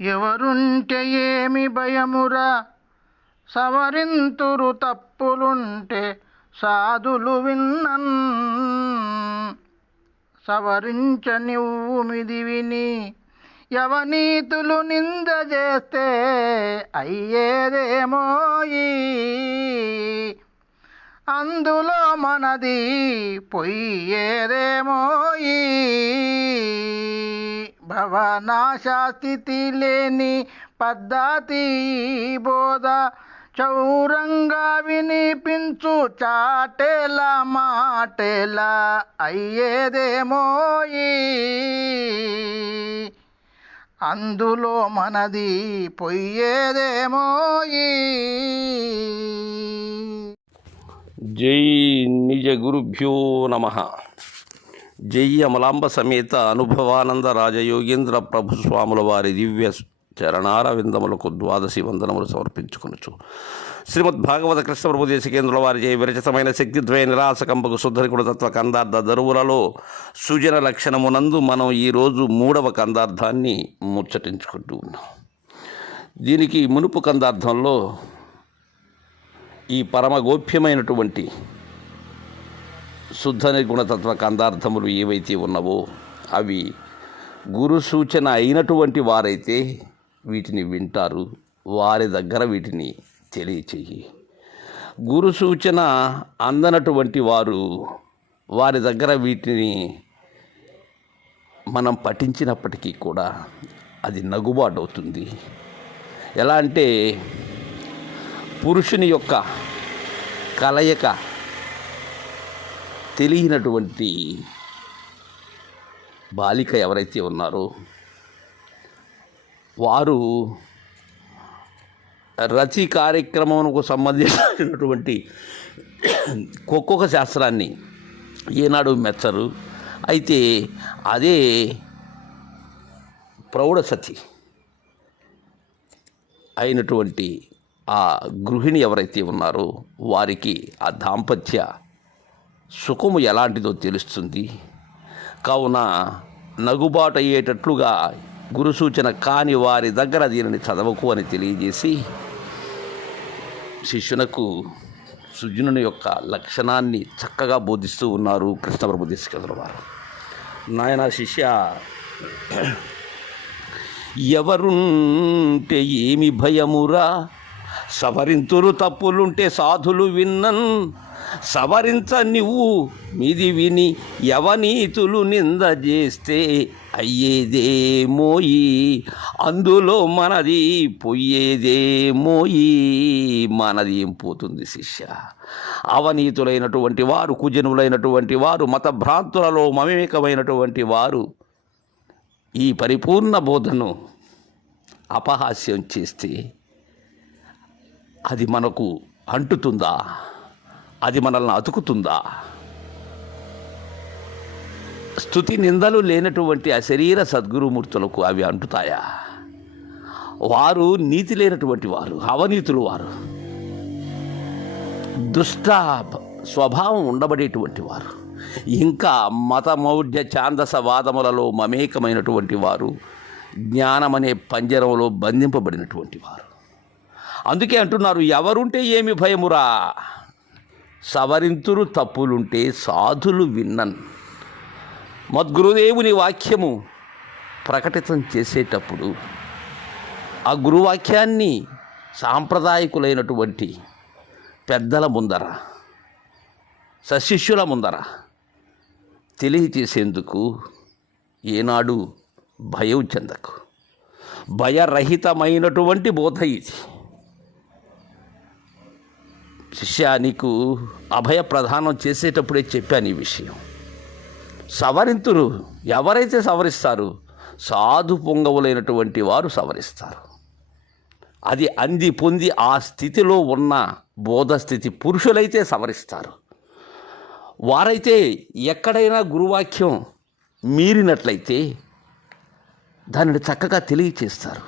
ఎవరుంటే ఏమి భయమురా? సవరింతురు తప్పులుంటే సాధులు విన్నన్. సవరించ నువ్వు మిది విని యవనీతులు నింద చేస్తే అయ్యేదేమోయి అందులో మనది పొయ్యేదేమోయి భవనాశాస్థితి లేని పద్ధతి బోధ చౌరంగా వినిపించు చాటేల మాటేల అయ్యేదేమోయి అందులో మనది పొయ్యేదేమోయి జై నిజ గురుభ్యో నమ. జయ్యమలాంబ అమలాంబ సమేత అనుభవానంద రాజయోగేంద్ర ప్రభు స్వాముల వారి దివ్య చరణార విందములకు ద్వాదశి వందనములు సమర్పించుకొనొచ్చు శ్రీమద్ భాగవత కృష్ణ ప్రభు దేశికేంద్రుల వారి జయ విరచితమైన శక్తిద్వయ నిరాశకంపకు శుద్ధరికుడు తత్వ కందార్థ దరువులలో సృజన లక్షణమునందు మనం ఈరోజు మూడవ కందార్థాన్ని ముచ్చటించుకుంటూ ఉన్నాం. దీనికి మునుపు కందార్థంలో ఈ పరమ గోప్యమైనటువంటి శుద్ధ నిర్గుణతత్వ కందార్థములు ఏవైతే ఉన్నవో అవి గురు సూచన అయినటువంటి వారైతే వీటిని వింటారు. వారి దగ్గర వీటిని తెలియచేయి. గురు సూచన అందనటువంటి వారు వారి దగ్గర వీటిని మనం పఠించినప్పటికీ కూడా అది నగుబాటు అవుతుంది ఎలా అంటే పురుషుని యొక్క కలయిక తెలియనటువంటి బాలిక ఎవరైతే ఉన్నారో వారు రచి కార్యక్రమంకు సంబంధించినటువంటి ఒక్కొక్క శాస్త్రాన్ని ఏనాడు మెచ్చరు. అయితే అదే ప్రౌఢసతి అయినటువంటి ఆ గృహిణి ఎవరైతే ఉన్నారో వారికి ఆ దాంపత్య సుఖము ఎలాంటిదో తెలుస్తుంది. కావున నగుబాటు అయ్యేటట్లుగా గురు సూచన కాని వారి దగ్గర దీనిని చదవకు అని తెలియజేసి శిష్యునకు సుజునుని యొక్క లక్షణాన్ని చక్కగా బోధిస్తూ ఉన్నారు కృష్ణప్రభు తీసుకెళ్ళిన వారు. నాయన శిష్య ఎవరుంటే ఏమి భయమురా? సవరింతురు తప్పులుంటే సాధులు విన్నన్. సవరించ నువ్వు మిది విని యవనీతులు నింద చేస్తే అయ్యేదేమోయి అందులో మనది పొయ్యేదేమోయి మనది ఏం పోతుంది శిష్య? అవనీతులైనటువంటి వారు కుజనులైనటువంటి వారు మతభ్రాంతులలో మమేకమైనటువంటి వారు ఈ పరిపూర్ణ బోధను అపహాస్యం చేస్తే అది మనకు అంటుతుందా? అది మనల్ని అతుకుతుందా? స్థుతి నిందలు లేనటువంటి ఆ శరీర సద్గురుమూర్తులకు అవి అంటుతాయా? వారు నీతి లేనటువంటి వారు అవనీతులు వారు. దుష్ట స్వభావం ఉండబడేటువంటి వారు. ఇంకా మతమౌఢ్య ఛాందస వాదములలో మమేకమైనటువంటి వారు జ్ఞానమనే పంజరంలో బంధింపబడినటువంటి వారు. అందుకే అంటున్నారు ఎవరుంటే ఏమి భయమురా? సవరింతురు తప్పులుంటే సాధులు విన్నన్. మద్గురుదేవుని వాక్యము ప్రకటితం చేసేటప్పుడు ఆ గురువాక్యాన్ని సాంప్రదాయకులైనటువంటి పెద్దల ముందర సశిష్యుల ముందర తెలియచేసేందుకు ఏనాడు భయం చెందకు. భయరహితమైనటువంటి బోధ ఇది. శిష్య నీకు అభయ ప్రధానం చేసేటప్పుడే చెప్పాను ఈ విషయం. సవరింతురు ఎవరైతే సవరిస్తారు సాధు పొంగవులైనటువంటి వారు సవరిస్తారు. అది అంది పొంది ఆ స్థితిలో ఉన్న బోధ స్థితి పురుషులైతే సవరిస్తారు. వారైతే ఎక్కడైనా గురువాక్యం మీరినట్లయితే దానిని చక్కగా తెలియచేస్తారు.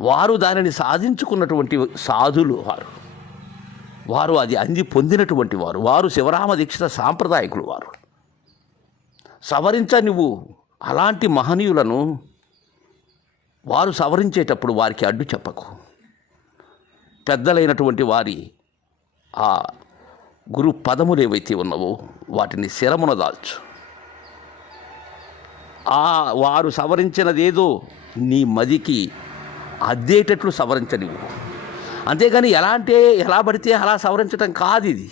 వారు దానిని సాధించుకున్నటువంటి సాధులు వారు. వారు అది అంది పొందినటువంటి వారు. వారు శివరామ దీక్షిత సాంప్రదాయకులు వారు. సవరించ నువ్వు అలాంటి మహనీయులను వారు సవరించేటప్పుడు వారికి అడ్డు చెప్పకు. పెద్దలైనటువంటి వారి ఆ గురు పదములు ఏవైతే ఉన్నవో వాటిని శిరమున దాల్చు. ఆ వారు సవరించినదేదో నీ మదికి అద్దేటట్లు సవరించనివ్వు అంతేగాని ఎలా అంటే ఎలా పడితే అలా సవరించటం కాదు ఇది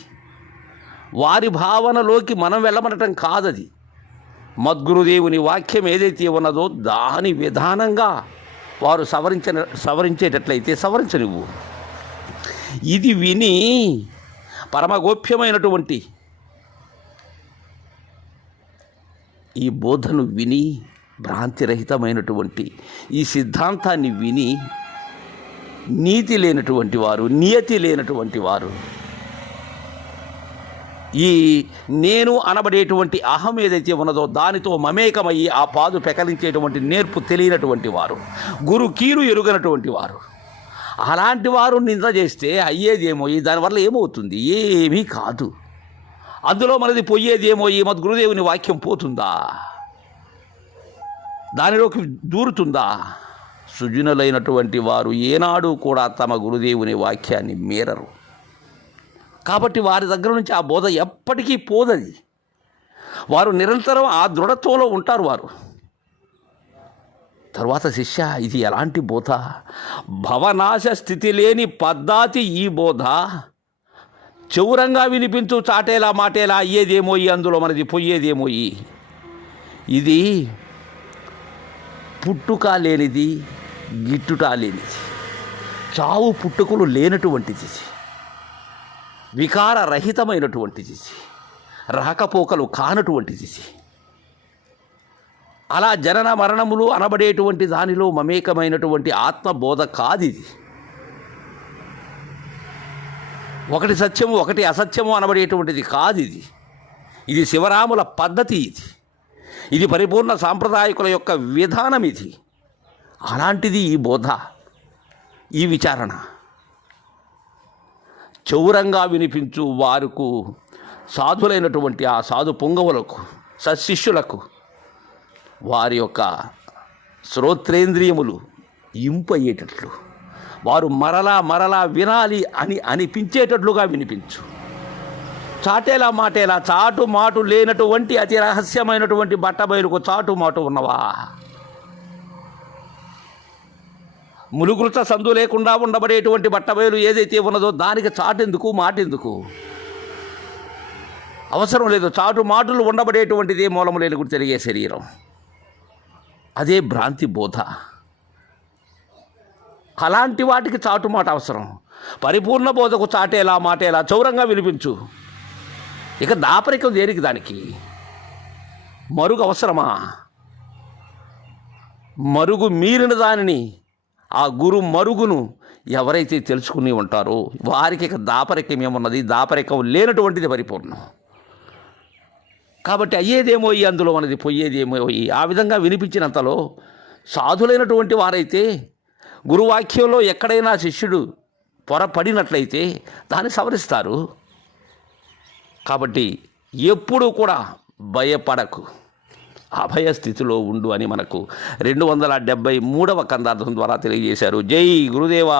వారి భావనలోకి మనం వెళ్ళమనటం కాదది. మద్గురుదేవుని వాక్యం ఏదైతే ఉన్నదో దాని విధానంగా వారు సవరించిన సవరించేటట్లయితే సవరించనివ్వు. ఇది విని పరమగోప్యమైనటువంటి ఈ బోధను విని భ్రాంతిరహితమైనటువంటి ఈ సిద్ధాంతాన్ని విని నీతి లేనటువంటి వారు నియతి లేనటువంటి వారు. ఈ నేను అనబడేటువంటి అహం ఏదైతే ఉన్నదో దానితో మమేకమయ్యి ఆ పాదు పెకలించేటువంటి నేర్పు తెలియనటువంటి వారు గురు కీరు ఎరుగనటువంటి వారు. అలాంటి వారు నింద చేస్తే అయ్యేదేమో ఈ దానివల్ల ఏమవుతుంది? ఏమీ కాదు. అందులో మనది పోయేదేమో ఈ మత్ గురుదేవుని వాక్యం పోతుందా? దానిలోకి దూరుతుందా? సుజనులైనటువంటి వారు ఏనాడు కూడా తమ గురుదేవుని వాక్యాన్ని మీరరు. కాబట్టి వారి దగ్గర నుంచి ఆ బోధ ఎప్పటికీ పోదది. వారు నిరంతరం ఆ దృఢత్వంలో ఉంటారు వారు. తరువాత శిష్య ఇది ఎలాంటి బోధ? భవనాశ స్థితి లేని పద్ధతి ఈ బోధ. చౌరంగా వినిపించు చాటేలా మాటేలా అయ్యేదేమో ఈ అందులో మనది పోయేదేమో ఈ ఇది పుట్టుక లేనిది గిట్టుట లేనిది చావు పుట్టుకలు లేనటువంటిది. ఇది. వికార రహితమైనటువంటిది. రాకపోకలు కానటువంటిది. అలా జనన మరణములు అనబడేటువంటి దానిలో మమేకమైనటువంటి ఆత్మబోధ కాదు ఇది ఒకటి సత్యము ఒకటి అసత్యము అనబడేటువంటిది కాదు ఇది ఇది శివరాముల పద్ధతి ఇది. ఇది పరిపూర్ణ సాంప్రదాయకుల యొక్క విధానం ఇది అలాంటిది ఈ బోధ ఈ విచారణ. చౌరంగా వినిపించు వారుకు సాధులైనటువంటి ఆ సాధు పొంగవులకు సశిష్యులకు వారి యొక్క శ్రోత్రేంద్రియములు ఇంపయ్యేటట్లు వారు మరలా మరలా వినాలి అని అనిపించేటట్లుగా వినిపించు. చాటేలా మాటేలా చాటు మాటు లేనటువంటి అతి రహస్యమైనటువంటి బట్టబయలుకు చాటు మాటు ఉన్నవా? ములుగురుత సందు లేకుండా ఉండబడేటువంటి బట్టబయలు ఏదైతే ఉన్నదో దానికి చాటెందుకు మాటెందుకు? అవసరం లేదు. చాటు మాటలు ఉండబడేటువంటిదే మూలము లేని గురించి తెలిగే శరీరం. అదే భ్రాంతి బోధ. అలాంటి వాటికి చాటు మాట అవసరం. పరిపూర్ణ బోధకు చాటేలా మాటేలా చౌరంగా వినిపించు. ఇక దాపరికం దేనికి దానికి? మరుగు అవసరమా? మరుగు మీరిన దానిని ఆ గురు మరుగును ఎవరైతే తెలుసుకుని ఉంటారో వారికి ఇక దాపరికం ఏమున్నది? దాపరికం లేనటువంటిది పరిపూర్ణం. కాబట్టి అయ్యేదేమో ఈ అందులో మనది పోయేదేమో ఈ ఆ విధంగా వినిపించినంతలో సాధులైనటువంటి వారైతే గురువాక్యంలో ఎక్కడైనా శిష్యుడు పొరపడినట్లయితే దాన్ని సవరిస్తారు. కాబట్టి ఎప్పుడూ కూడా భయపడకు. అభయ స్థితిలో ఉండు అని మనకు రెండు వందల డెబ్బై మూడవ కందార్థం ద్వారా తెలియజేశారు. జై గురుదేవా!